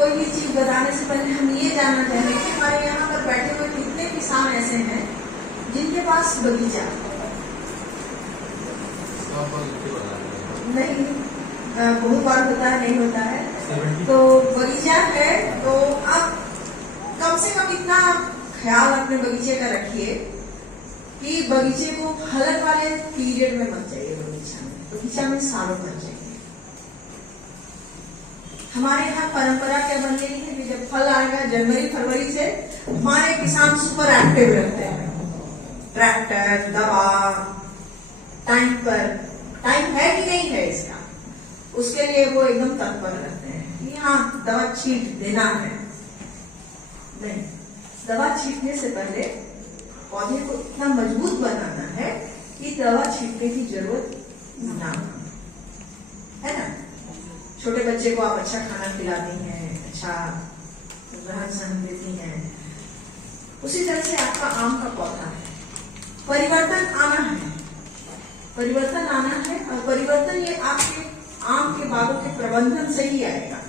कोई भी चीज बताने से पहले हम ये जानना चाहेंगे कि हमारे यहाँ पर बैठे हुए कितने किसान ऐसे हैं जिनके पास बगीचा नहीं, बहुत बार होता है, नहीं होता है। तो बगीचा है तो आप कम से कम इतना ख्याल अपने बगीचे का रखिए कि बगीचे को फलन वाले पीरियड में मत चाहिए। बगीचा में सालों भर चाहिए। हमारे यहाँ परंपरा क्या बन गई है कि जब फल आएगा जनवरी फरवरी से हमारे किसान सुपर एक्टिव रहते हैं। ट्रैक्टर, दवा, टाइम पर, टाइम है कि नहीं है इसका, उसके लिए वो एकदम तत्पर रहते हैं कि हाँ दवा छीट देना है। नहीं, दवा छीटने से पहले पौधे को इतना मजबूत बनाना है कि दवा छीटने की जरूरत ना है ना। छोटे बच्चे को आप अच्छा खाना खिलाती हैं, अच्छा रहन सहन देती हैं, उसी तरह से आपका आम का पौधा है। परिवर्तन आना है, परिवर्तन आना है, और परिवर्तन ये आपके आम के बागों के प्रबंधन से ही आएगा।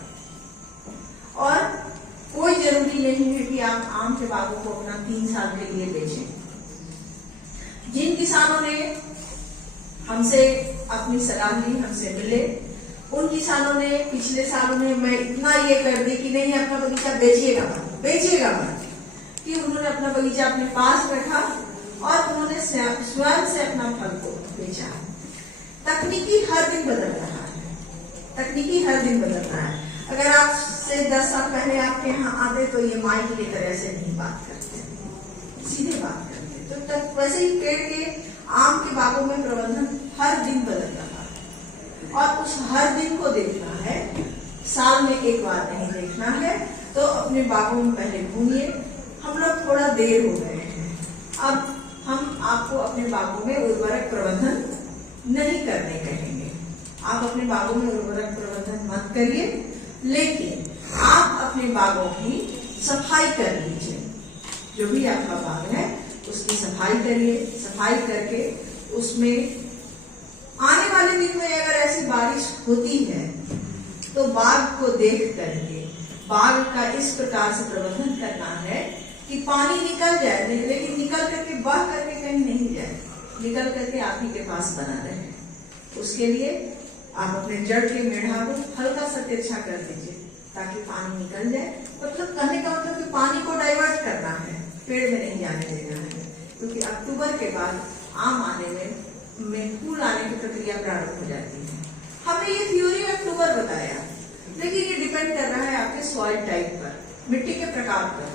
और कोई जरूरी नहीं है कि आप आम के बागों को अपना 3 साल के लिए बेचें। जिन किसानों ने हमसे अपनी सलाह ली, हमसे मिले, उन किसानों ने पिछले सालों में मैं इतना ये कर दी कि नहीं अपना बगीचा बेचिएगा मत, कि उन्होंने अपना बगीचा अपने पास रखा और उन्होंने स्वयं से अपना फल को बेचा। तकनीकी हर दिन बदल रहा है, तकनीकी हर दिन बदल रहा है। अगर आप से 10 साल पहले आपके यहाँ आते तो ये माइक की तरह से नहीं बात करते, सीधे बात करते। तो वैसे ही पेड़ के, आम के बागों में प्रबंधन हर दिन बदल रहा है, और उस हर दिन को देखना है, साल में एक बार नहीं देखना है। तो अपने बागों में पहले घूमिए। हम लोग थोड़ा देर हो गए हैं, अब हम आपको अपने बागों में उर्वरक प्रबंधन नहीं करने कहेंगे। आप अपने बागों में उर्वरक प्रबंधन मत करिए, लेकिन आप अपने बागों की सफाई कर लीजिए। जो भी आपका बाग है उसकी सफाई करिए। सफाई करके उसमें आने वाले दिन में अगर ऐसी बारिश होती है तो बाग को देख करके बाग का इस प्रकार से प्रबंधन करना है कि पानी निकल जाए, लेकिन निकल करके बह करके कहीं नहीं जाए, निकल करके आप ही के पास बना रहे। उसके लिए आप अपने जड़ के मेढ़ा को हल्का सा तिरछा कर दीजिए ताकि पानी निकल जाए। मतलब कहने का मतलब कि पानी को डाइवर्ट करना है, पेड़ में नहीं जाने देना है, क्योंकि अक्टूबर के बाद आम आने में फूल आने की प्रक्रिया प्रारंभ हो जाती है। हमने ये थ्योरी अक्टूबर बताया, लेकिन ये डिपेंड कर रहा है आपके सॉइल टाइप पर, मिट्टी के प्रकार पर।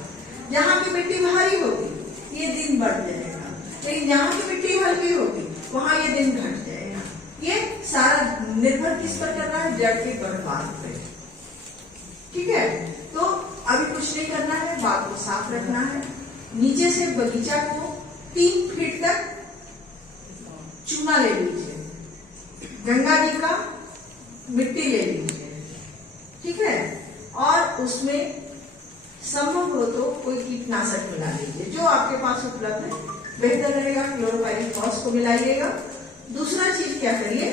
जहाँ की मिट्टी भारी होगी ये दिन बढ़ जाएगा, लेकिन जहाँ की मिट्टी हल्की होगी वहां ये दिन घट जाएगा। ये सारा निर्भर किस पर कर रहा है? जड़ के बर्बाद पे। ठीक है, तो अभी कुछ नहीं करना है, बाग को साफ रखना है। नीचे से बगीचा को 3 फीट तक चूना ले लीजिए, गंगा जी का मिट्टी ले लीजिए, ठीक है, और उसमें संभव हो तो कोई कीटनाशक मिला लीजिए, जो आपके पास उपलब्ध है बेहतर रहेगा। क्लोरोपाइरीफॉस को मिलाइएगा। दूसरा चीज क्या करिए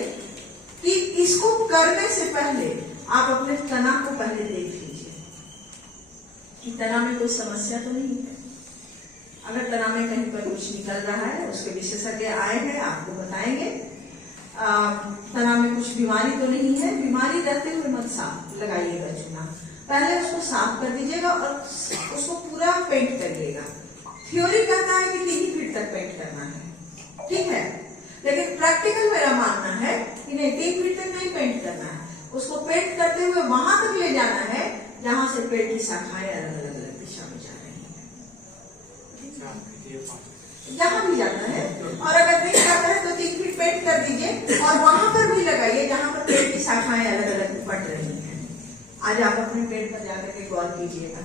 कि इसको करने से पहले आप अपने तना को पहले देख लीजिए कि तना में कोई समस्या तो नहीं है। अगर तना में कहीं पर कुछ निकल रहा है, उसके विशेषज्ञ आए हैं, आपको बताएंगे। तना में कुछ बीमारी तो नहीं है, बीमारी रहते हुए मत साफ लगाइएगा चूना, पहले उसको साफ कर दीजिएगा और उसको पूरा पेंट करिएगा। थ्योरी कहता है कि 3 फीट तक पेंट करना है, ठीक है, लेकिन प्रैक्टिकल मेरा मानना है कि नहीं, 3 फीट तक नहीं पेंट करना है। उसको पेंट करते हुए वहां तक ले जाना है जहां से पेड़ की शाखाएं अलग अलग दिशा में जा रही है, जहां भी जाना है। और अगर नहीं जाता है तो 3 फीट पेंट कर दीजिए और वहां पर भी लगाइए जहां पर पेड़ की शाखाएं अलग अलग पट रही है। आज आप अपने पेड़ पर जाकर के गौर कीजिएगा,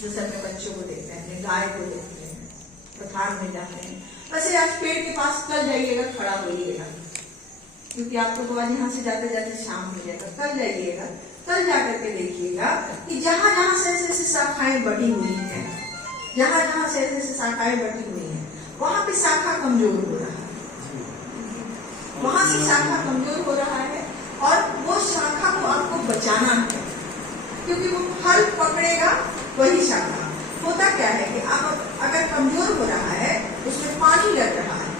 जैसे अपने बच्चों को देखते हैं, अपने गाय को देखते हैं, पठार में जाते हैं, वैसे आज पेड़ के पास कल जाइएगा, खड़ा होइएगा, क्योंकि आपको तो आज यहाँ से जाते जाते शाम हो जाएगा। कल जाइएगा, कल जाकर के देखिएगा कि जहां जहां से ऐसे शाखाएं बढ़ी हुई है, जहां जहां से ऐसे शाखाएं बढ़ी हुई है, वहां पे शाखा कमजोर हो रहा है, वहां से शाखा कमजोर हो रहा है, और वो शाखा को आपको बचाना है। क्योंकि वो फल पकड़ेगा वही शाखा। होता क्या है कि आप अगर कमजोर हो रहा है, उसमें पानी लग रहा है,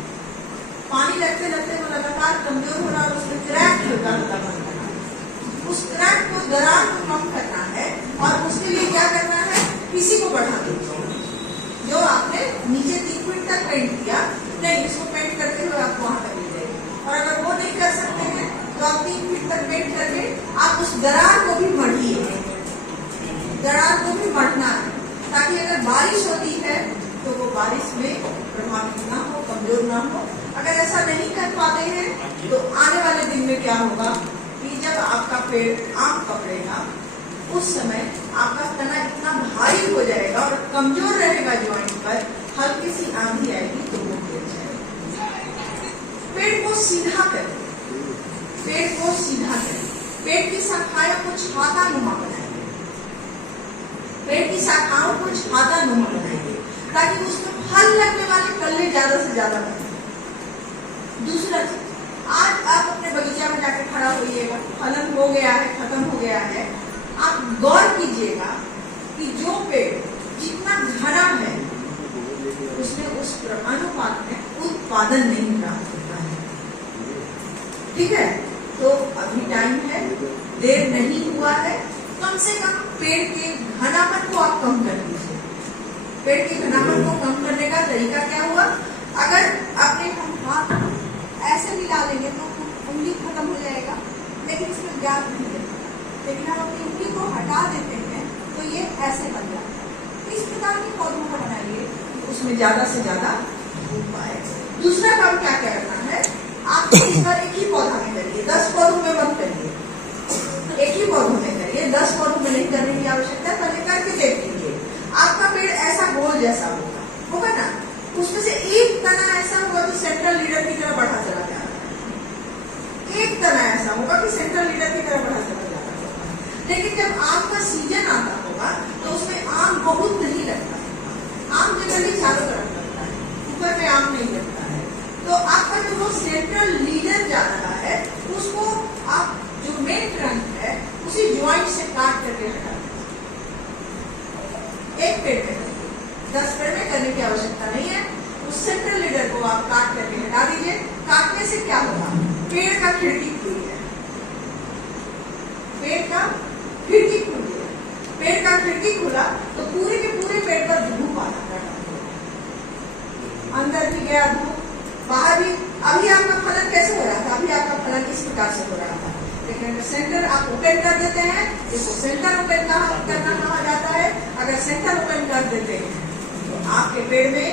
पानी लगते लगते वो लगातार कमजोर हो रहा है, उसमें क्रैक होता बन रहा है। उस क्रैक को, दरार को कम करना है और उसके लिए क्या करना है, इसी को बढ़ा दीजिए। जो आपने नीचे 3 फीट तक पेंट किया, नहीं, इसको पेंट करते हुए आपको वहां तक ले जाएगा। और अगर वो नहीं कर सकते हैं तो आप 3 फीट तक पेंट करके आप उस दरार को भी मढ़िए, दरार को भी मढ़ना है, ताकि अगर बारिश होती है तो वो बारिश में प्रभावित ना हो, कमजोर ना हो। अगर ऐसा नहीं कर पाते हैं तो आने वाले दिन में क्या होगा कि जब आपका पेड़ आम पकड़ेगा, उस समय आपका तना इतना भारी हो जाएगा और कमजोर रहेगा ज्वाइंट पर, हल्की सी आंधी आएगी तो वो गिर जाएगा। पेड़ को सीधा करें, पेड़ को सीधा करें, पेड़ की शाखाओं को छाता नुमा बनाएंगे, पेड़ की शाखाओं को छाता नुमा बनाएंगे ताकि उसमें फल लगने वाले कल्ले ज्यादा से ज्यादा बने। दूसरा चीज, आज आप अपने बगीचा में जाके खड़ा होइएगा, फलन हो गया है, खत्म हो गया है, आप गौर कीजिएगा कि जो पेड़ जितना घना है उसमें उस अनुपात में उत्पादन नहीं प्राप्त होता है। ठीक है, तो अभी टाइम है, देर नहीं हुआ है, कम से कम पेड़ के घनापन को आप कम कर दीजिए। पेड़ के घनापन को कम करने का तरीका क्या हुआ, अगर अपने हम हाथ ऐसे मिला लेंगे तो उंगली खत्म हो जाएगा, लेकिन इसमें गैप नहीं है। लेकिन हम अपनी उंगली को हटा देते हैं तो ये ऐसे बन जाता है। इस प्रकार के पौधों को बनाइए, उसमें ज्यादा से ज्यादा धूप आए। दूसरा काम क्या करना है, आप इस बार एक ही पौधा में करिए, 10 पौधों में मत करिए, एक ही पौधों में करिए, 10 पौधों में नहीं करने की आवश्यकता है। पहले करके देख लीजिए, आपका पेड़ ऐसा गोल जैसा होगा ना, उसमें से एक तना ऐसा होगा कि सेंट्रल लीडर की तरह बढ़ा चला जा रहा है, एक तना ऐसा होगा कि सेंट्रल लीडर की तरह बढ़ा चला जा रहा है। लेकिन जब आम का सीजन आता होगा तो उसमें आम बहुत नहीं लगता है, आम जनरली चारों तरफ लगता है, ऊपर में आम नहीं लगता है। तो आपका जो वो सेंट्रल लीडर जा रहा है, उसको आप जो मेन ट्रंक है उसी ज्वाइंट से काट करके हटा दें। एक पेड़ में 10 पेड़ में करने की आवश्यकता नहीं है, उस सेंट्रल लीडर को आप काट करके हटा दीजिए। काटने से क्या होगा, पेड़ का खिड़की खुली है, पेड़ का खिड़की खुली है, पेड़ का खिड़की खुला तो पूरे के पूरे पेड़ पर धूप आ जाता है, अंदर भी गया धूप, बाहर भी। अभी आपका फलन कैसे हो रहा था, अभी आपका फलन इस प्रकार से हो रहा था, लेकिन सेंटर आप ओपन कर देते हैं, इसको सेंटर ओपन करना कहा जाता है। अगर सेंटर ओपन कर देते हैं तो आपके पेड़ में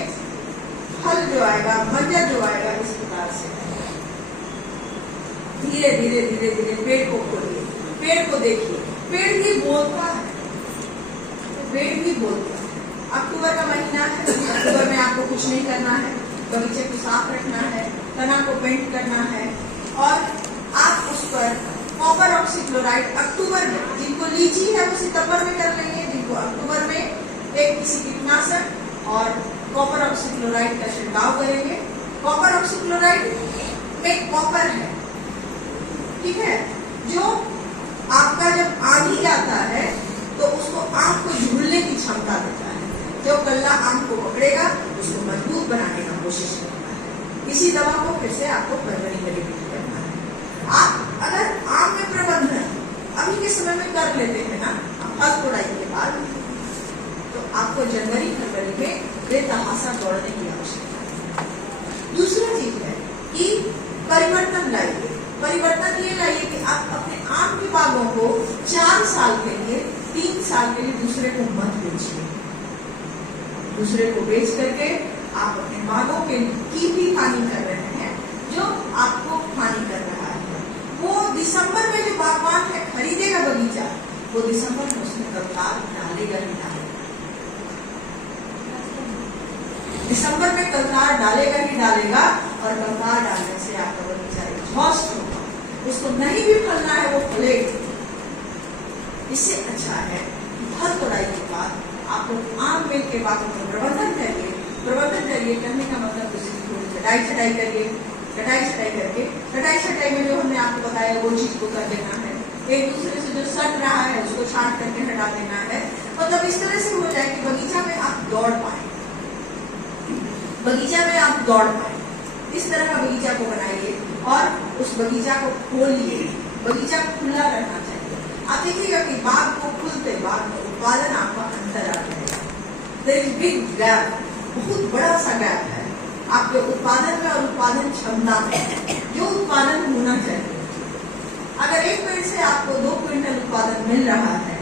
फल जो आएगा, मंजर जो आएगा, इस प्रकार से धीरे धीरे धीरे धीरे पेड़ को खोलिए, पेड़ को देखिए, पेड़ भी बोलता है, पेड़ भी बोलता है। अक्टूबर का महीना है, अक्टूबर में आपको कुछ नहीं करना है, बगीचे को साफ रखना है, तना को पेंट करना है और आप उस पर कॉपर ऑक्सीक्लोराइड अक्टूबर में, जिनको लीची है वो सितंबर में कर लेंगे, जिनको अक्टूबर में एक किसी कीटनाशक और कॉपर ऑक्सीक्लोराइड का छिड़काव करेंगे। कॉपर ऑक्सीक्लोराइड में कॉपर है, ठीक है, जो आपका जब आंधी आता है तो उसको आम को झूलने की क्षमता देता है, जो कल्ला आम को पकड़ेगा उसको मजबूत बनाने का कोशिश करता है। इसी दवा को फिर से आपको फरवरी में रिपीट करना है। आप अगर आम में प्रबंधन अभी के समय में कर लेते हैं ना, फल तोड़ाई के बाद, तो आपको जनवरी फरवरी में बेतहाशा दौड़ने की आवश्यकता है। दूसरा चीज है कि परिवर्तन लाइए, परिवर्तन ये लाइए कि आप अपने आम के बागों को 4 साल के लिए, 3 साल के लिए दूसरे को मत बेचिए। दूसरे को बेच करके आप अपने बागों की भी हानि कर रहे हैं, जो आपको हानि कर रहा है। वो दिसंबर में जो बागवान है खरीदेगा बगीचा, वो दिसंबर में उसमें कलकार डालेगा ही डालेगा, दिसंबर में कलकार डालेगा ही डालेगा, और कलकार डालने से आपका बगीचा एग्जॉस्ट होगा, उसको नहीं भी फलना है वो फलेगा। इससे अच्छा है फल तोड़ाई के बाद आप लोग आम बेल के बागों में प्रबंधन करिए। प्रबंधन करिए कहने का मतलब उसकी थोड़ी कटाई छटाई करिए, कटाई छटाई करके, कटाई छटाई में जो हमने आपको बताया वो चीज को कर देना है। एक दूसरे से जो सट रहा है उसको छाट करके दौड़ पाए, बगीचा में आप दौड़ पाए। इस तरह का बगीचा को बनाइए और उस बगीचा को खोलिए। बगीचा खुला रहना चाहिए। आप देखिएगा कि बाग को खुलते बाग में उत्पादन आपका अंतर आ जाएगा। देयर इज बिग गैप, बहुत बड़ा सा गैप है आपके उत्पादन में और उत्पादन क्षमता में, जो उत्पादन होना चाहिए। अगर एक पेड़ से आपको 2 क्विंटल उत्पादन मिल रहा है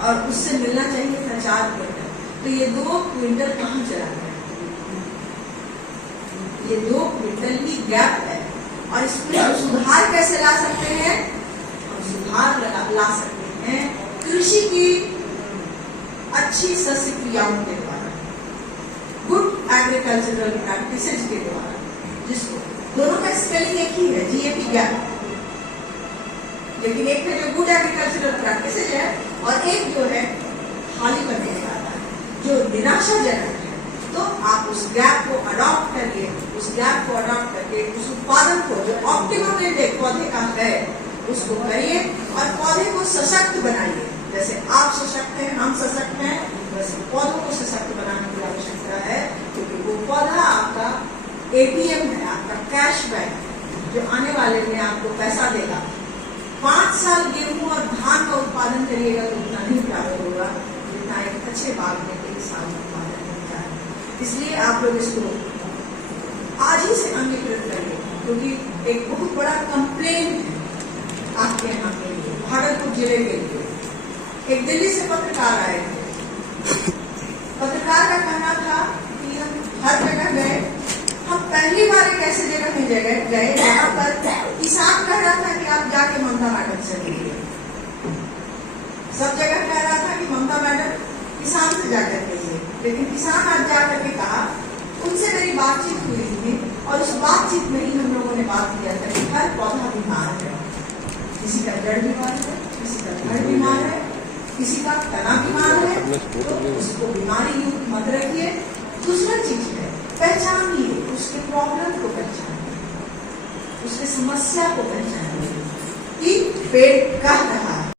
और उससे मिलना चाहिए था 4 क्विंटल, तो ये 2 क्विंटल कहाँ चला गया? ये 2 क्विंटल की गैप है। और इसमें हम सुधार कैसे ला सकते हैं? हम सुधार ला सकते हैं कृषि की अच्छी सस्य क्रियाओं के द्वारा, गुड एग्रीकल्चरल प्रैक्टिसेज के द्वारा, जिसको दोनों का स्पेलिंग एक ही है, GAP गैप, लेकिन एक है जो गुड एग्रीकल्चरल प्रैक्टिसेज है और एक जो है खाली करने वाला है, जो निराशाजनक है। तो आप उस गैप को अडॉप्ट करिए, उस गैप को अडॉप्ट करके उस उत्पादन को जो ऑप्टिमम इंटेक पौधे का है उसको करिए और पौधे को सशक्त बनाइए। जैसे आप सशक्त हैं, हम सशक्त हैं, वैसे पौधों को सशक्त बनाने की आवश्यकता है, क्योंकि वो पौधा आपका ATM है, आपका कैश बैंक, जो आने वाले में आपको पैसा देगा। 5 साल गेहूं और धान का उत्पादन करिएगा तो उतना नहीं प्राप्त होगा जितना एक अच्छे बाग में 1 साल में उत्पादन होता है। इसलिए आप लोग इसको आज ही से अंगीकृत करिए, क्योंकि एक बहुत बड़ा कंप्लेन है आपके यहाँ के लिए, भागलपुर जिले के लिए। एक दिल्ली से पत्रकार आए थे। पत्रकार का कहना था कि हम हर जगह गए, हम पहली बार एक ऐसे जगह में गए जहाँ पर किसान कह रहा था कि आप जाके ममता मैडम से मिलिए। सब जगह कह रहा था कि ममता मैडम किसान से जाकर मिलिए, लेकिन किसान आज जाकर के कहा, उनसे मेरी बातचीत हुई थी और उस बातचीत में ही हम लोगों ने बात किया था कि हर पौधा बीमार है, किसी का जड़ बीमार है, किसी का धड़ बीमार है, किसी का तना बीमार है, तो उसको बीमारी युक्त मत रखिए। दूसरा चीज है, पहचानिए उसके प्रॉब्लम को, पहचानिए उसके समस्या को, पहचानिए कि पेड़ कह रहा